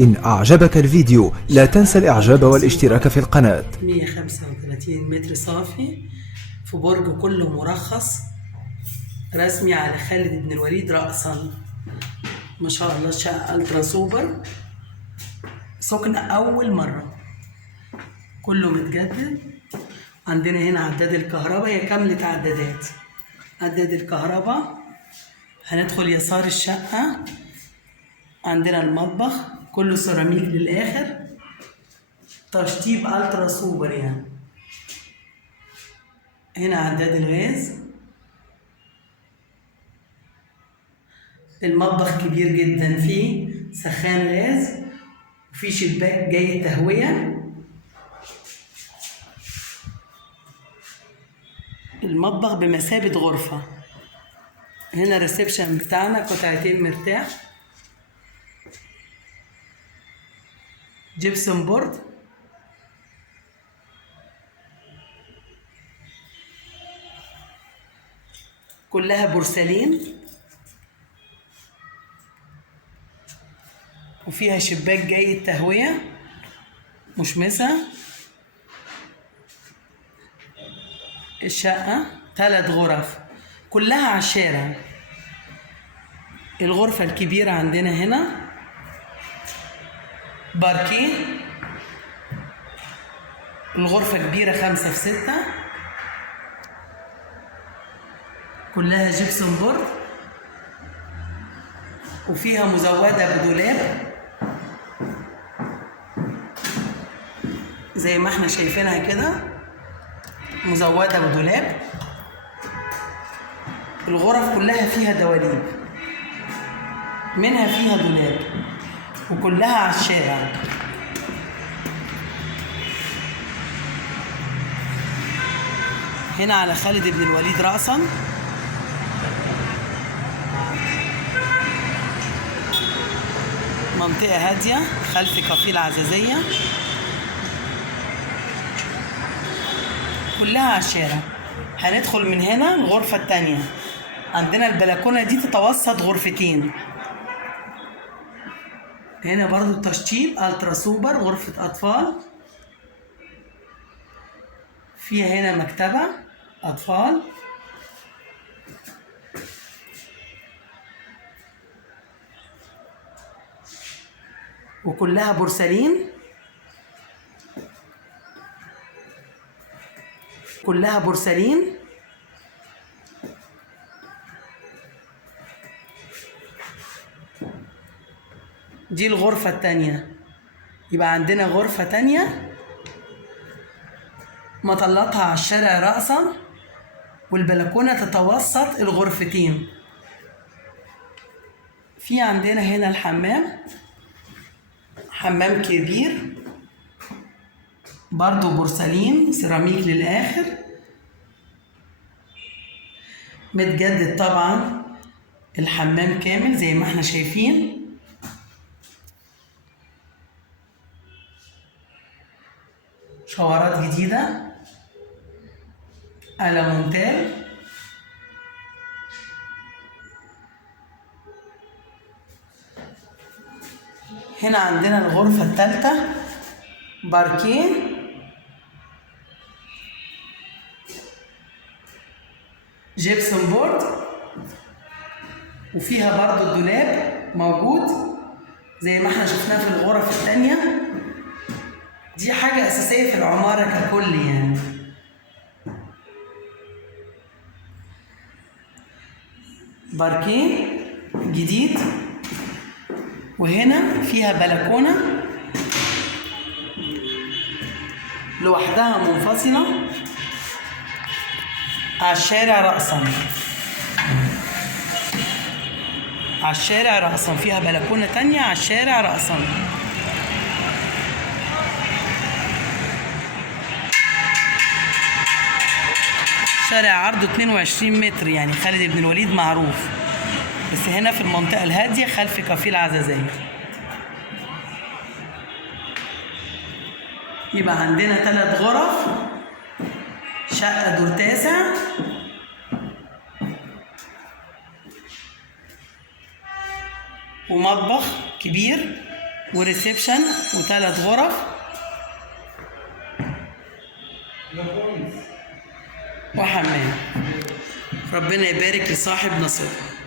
إن أعجبك الفيديو لا تنسى الإعجاب والاشتراك في القناة. 135 متر صافي في برج كله مرخص رسمي على خالد بن الوليد رأسا. ما شاء الله شقة الترا سوبر، سكن أول مرة، كله متجدد. عندنا هنا عداد الكهرباء، هي كاملة عدادات. عداد الكهرباء، هندخل يسار الشقة، عندنا المطبخ كله سيراميك للآخر، تشطيب الترا سوبر يعني. هنا عداد الغاز، المطبخ كبير جدا، فيه سخان غاز وفي شباك جاي التهوية. المطبخ بمثابة غرفة. هنا الريسبشن بتاعنا، قطعتين مرتاح، جبسون بورد، كلها بورسلين، وفيها شباك جاي التهوية مشمسة. الشقة 3 غرف كلها على الشارع. الغرفة الكبيرة عندنا هنا باركيه، الغرفة كبيرة 5 في 6، كلها جبسون بورد، وفيها مزودة بدولاب زي ما احنا شايفينها كده، مزودة بدولاب. الغرف كلها فيها دواليب، منها فيها دولاب، وكلها على الشارع. هنا على خالد بن الوليد رأسا. منطقة هادية خلف كافيه العزازية، كلها على الشارع. هندخل من هنا الغرفة التانية، عندنا البلكونة دي تتوسط غرفتين. هنا برضو التشطيب الترا سوبر، غرفة أطفال، فيها هنا مكتبة أطفال، وكلها بورسلين، كلها بورسلين. دي الغرفة التانية. يبقى عندنا غرفة تانية مطلتها على الشارع رأسا، والبلكونة تتوسط الغرفتين. في عندنا هنا الحمام، حمام كبير برضو بورسلين سيراميك للآخر، متجدد طبعا. الحمام كامل زي ما احنا شايفين، شوارات جديدة على مونتال. هنا عندنا الغرفة الثالثة، باركيه، جيبسون بورد، وفيها برضو الدولاب موجود زي ما احنا شفناه في الغرف الثانية. دي حاجة أساسية في العمارة ككل يعني. باركيه جديد، وهنا فيها بلكونة لوحدها منفصلة على الشارع رأسا. على الشارع رأسا فيها بلكونة تانية على الشارع رأسا. شارع عرضه 22 متر، يعني خالد بن الوليد معروف، بس هنا في المنطقة الهادية خلف كافيه العزازية. يبقى عندنا 3 غرف، شقة دور تاسع، ومطبخ كبير وريسبشن وثلاث غرف وحمام. ربنا يبارك لصاحب نصيبه.